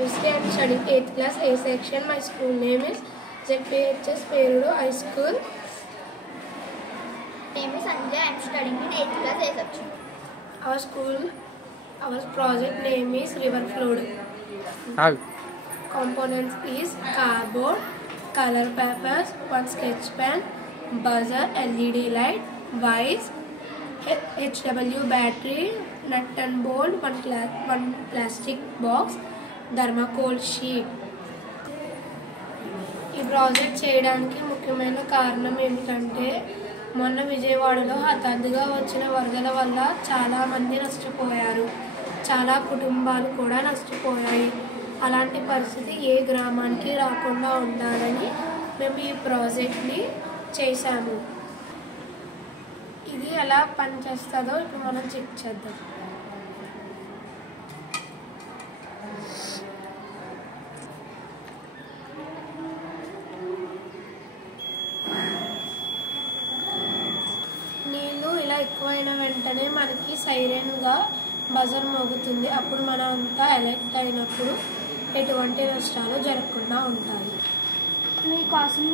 Obviously, I am studying 8th class A section. My school name is ZPHS Perudu High School. My name is Sanjay. I am studying in 8th class A section. Our project name is River Flood. Components is cardboard, color papers, one sketch pen, buzzer, LED light, wires, HW battery, nut and bolt, one plastic box, thermocol sheet. ఈ project చేయడానికి ముఖ్యమైన కారణం ఏమిటంటే మొన్న విజయవాడలో హఠాత్తుగా వచ్చిన వరదల వల్ల చాలామంది నష్టపోయారు, చాలా కుటుంబాలు కూడా నష్టపోయాయి. అలాంటి పరిస్థితి ఏ గ్రామానికి రాకుండా ఉండాలని మేము ఈ ప్రాజెక్ట్ని చేశాము. ఇది ఎలా పనిచేస్తుందో ఇప్పుడు మనం చెక్ చేద్దాం. నీళ్ళు ఇలా ఎక్కువైన వెంటనే మనకి సైరన్గా బజర్ మోగుతుంది. అప్పుడు మనం అంతా ఎలర్ట్ అయినప్పుడు ఎటువంటి నష్టాలు జరగకుండా ఉంటాయి. మీకోసం